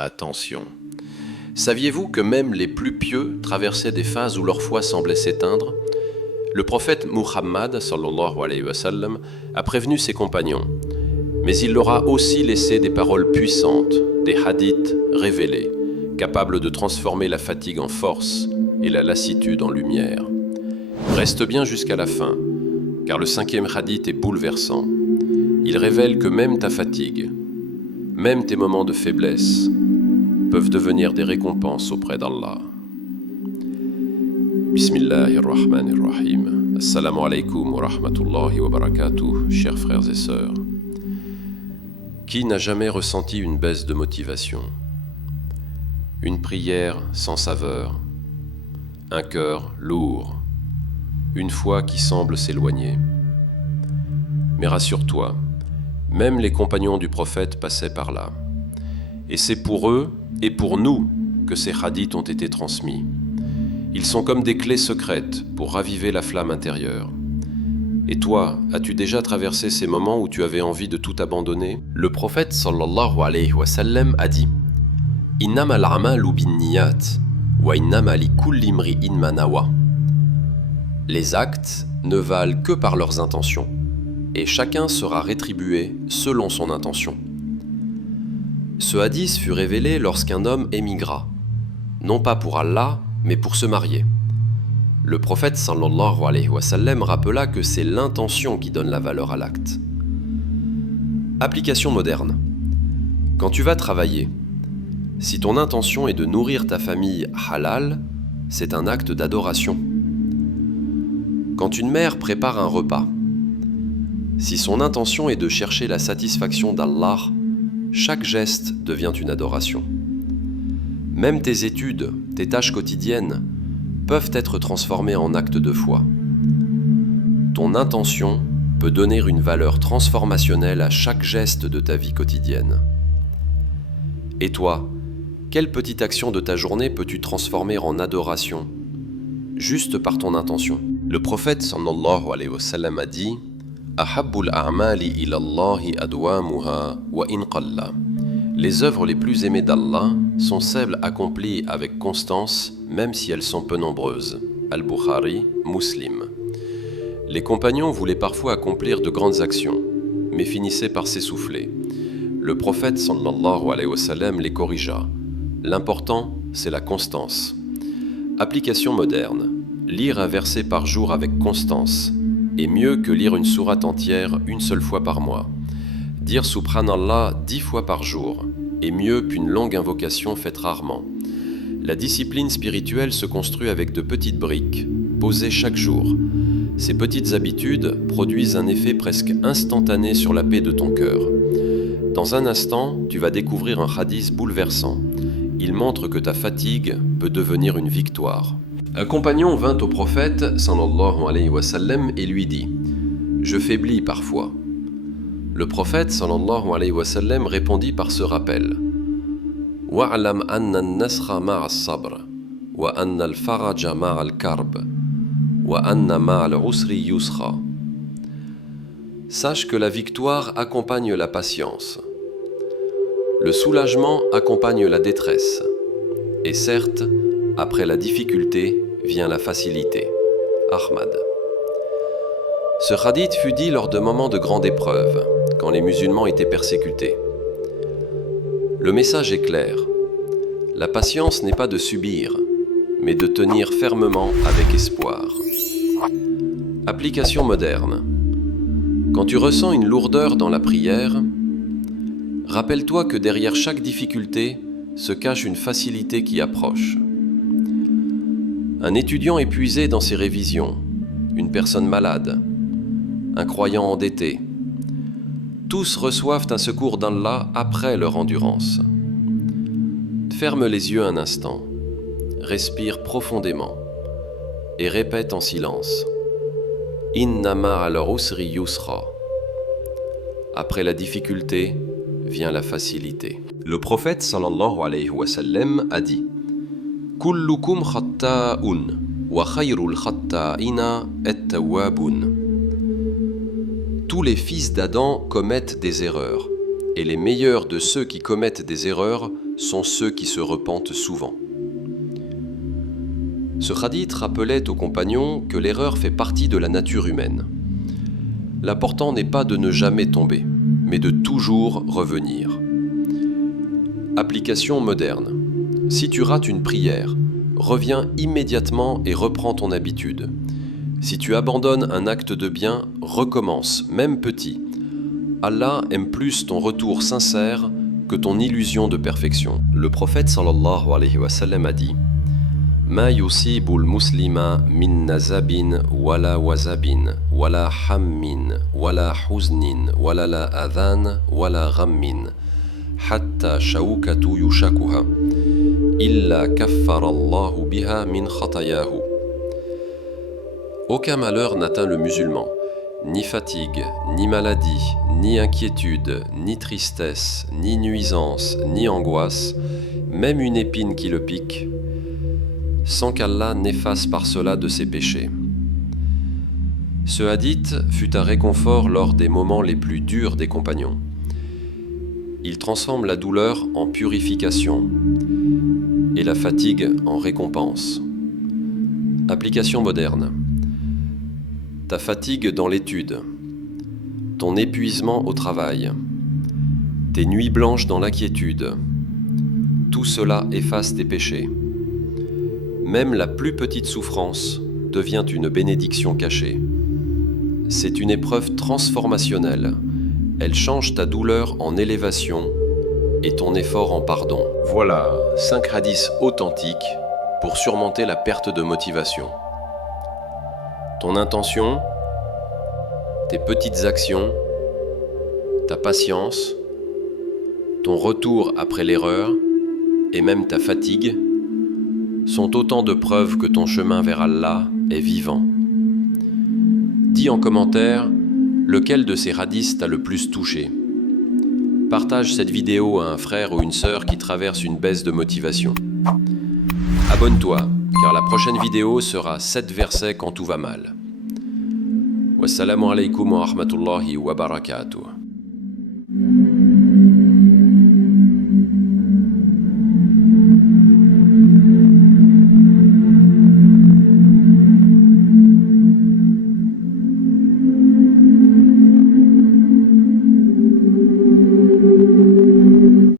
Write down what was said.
Attention. Saviez-vous que même les plus pieux traversaient des phases où leur foi semblait s'éteindre? Le prophète Muhammad sallallahu alayhi wa sallam a prévenu ses compagnons, mais il leur a aussi laissé des paroles puissantes, des hadiths révélés, capables de transformer la fatigue en force et la lassitude en lumière. Reste bien jusqu'à la fin, car le 5e hadith est bouleversant. Il révèle que même ta fatigue, même tes moments de faiblesse, peuvent devenir des récompenses auprès d'Allah. Bismillahirrahmanirrahim. Assalamu alaikum wa rahmatullahi wa barakatuh, chers frères et sœurs. Qui n'a jamais ressenti une baisse de motivation? Une prière sans saveur, un cœur lourd, une foi qui semble s'éloigner. Mais rassure-toi, même les compagnons du prophète passaient par là. Et c'est pour eux et pour nous que ces hadiths ont été transmis. Ils sont comme des clés secrètes pour raviver la flamme intérieure. Et toi, as-tu déjà traversé ces moments où tu avais envie de tout abandonner? Le prophète sallallahu alayhi wa sallam a dit: Innamal a'malu binniyat wa innama likulli imri'in ma nawa. Les actes ne valent que par leurs intentions, et chacun sera rétribué selon son intention. Ce hadith fut révélé lorsqu'un homme émigra, non pas pour Allah, mais pour se marier. Le prophète sallallahu alayhi wa sallam rappela que c'est l'intention qui donne la valeur à l'acte. Application moderne. Quand tu vas travailler, si ton intention est de nourrir ta famille halal, c'est un acte d'adoration. Quand une mère prépare un repas, si son intention est de chercher la satisfaction d'Allah, chaque geste devient une adoration. Même tes études, tes tâches quotidiennes, peuvent être transformées en actes de foi. Ton intention peut donner une valeur transformationnelle à chaque geste de ta vie quotidienne. Et toi, quelle petite action de ta journée peux-tu transformer en adoration, juste par ton intention? Le prophète sallallahu alayhi wa sallam a dit: Ahabbul a'mali ila Allahi adwamuha wa in qalla. Les œuvres les plus aimées d'Allah sont celles accomplies avec constance, même si elles sont peu nombreuses. Al-Bukhari, Muslim. Les compagnons voulaient parfois accomplir de grandes actions, mais finissaient par s'essouffler. Le prophète sallallahu alayhi wa sallam les corrigea. L'important, c'est la constance. Application moderne. Lire un verset par jour avec constance est mieux que lire une sourate entière une seule fois par mois. Dire Subhanallah 10 fois par jour est mieux qu'une longue invocation faite rarement. La discipline spirituelle se construit avec de petites briques, posées chaque jour. Ces petites habitudes produisent un effet presque instantané sur la paix de ton cœur. Dans un instant, tu vas découvrir un hadith bouleversant. Il montre que ta fatigue peut devenir une victoire. Un compagnon vint au prophète sallallahu alayhi wa sallam et lui dit: Je faiblis parfois. Le prophète sallallahu alayhi wa sallam répondit par ce rappel: Wa'lam anna an-nasra ma'a as-sabr wa anna al-faraja ma'a al-karb wa anna ma'a al-usri yusra. Sache que la victoire accompagne la patience. Le soulagement accompagne la détresse. Et certes, après la difficulté vient la facilité. Ahmad. Ce hadith fut dit lors de moments de grande épreuve, quand les musulmans étaient persécutés. Le message est clair. La patience n'est pas de subir, mais de tenir fermement avec espoir. Application moderne. Quand tu ressens une lourdeur dans la prière, rappelle-toi que derrière chaque difficulté se cache une facilité qui approche. Un étudiant épuisé dans ses révisions, une personne malade, un croyant endetté, tous reçoivent un secours d'Allah après leur endurance. Ferme les yeux un instant, respire profondément et répète en silence: Inna ma'al usri yusra. Après la difficulté vient la facilité. Le prophète sallallahu alayhi wa sallam a dit: Kullukum khatta'un wa khayrul khatta'ina at-tawwabun. Tous les fils d'Adam commettent des erreurs, et les meilleurs de ceux qui commettent des erreurs sont ceux qui se repentent souvent. Ce hadith rappelait aux compagnons que l'erreur fait partie de la nature humaine. L'important n'est pas de ne jamais tomber, mais de toujours revenir. Application moderne. Si tu rates une prière, reviens immédiatement et reprends ton habitude. Si tu abandonnes un acte de bien, recommence, même petit. Allah aime plus ton retour sincère que ton illusion de perfection. Le prophète sallallahu alayhi wa sallam a dit « Ma yusibul muslima min nazabin wala wazabin wala hammin wala huznin wala la adhan wala ghammin hatta shawkatu yushakuha illa kaffarallahu biha min khatayahu » Aucun malheur n'atteint le musulman, ni fatigue, ni maladie, ni inquiétude, ni tristesse, ni nuisance, ni angoisse, même une épine qui le pique, sans qu'Allah n'efface par cela de ses péchés. Ce hadith fut un réconfort lors des moments les plus durs des compagnons. Il transforme la douleur en purification et la fatigue en récompense. Application moderne. Ta fatigue dans l'étude, ton épuisement au travail, tes nuits blanches dans l'inquiétude, tout cela efface tes péchés. Même la plus petite souffrance devient une bénédiction cachée. C'est une épreuve transformationnelle. Elle change ta douleur en élévation et ton effort en pardon. Voilà 5 hadiths authentiques pour surmonter la perte de motivation. Ton intention, tes petites actions, ta patience, ton retour après l'erreur et même ta fatigue sont autant de preuves que ton chemin vers Allah est vivant. Dis en commentaire lequel de ces hadiths t'a le plus touché. Partage cette vidéo à un frère ou une sœur qui traverse une baisse de motivation. Abonne-toi, car la prochaine vidéo sera 7 versets quand tout va mal. Wassalamu alaikum wa rahmatullahi wa barakatuh.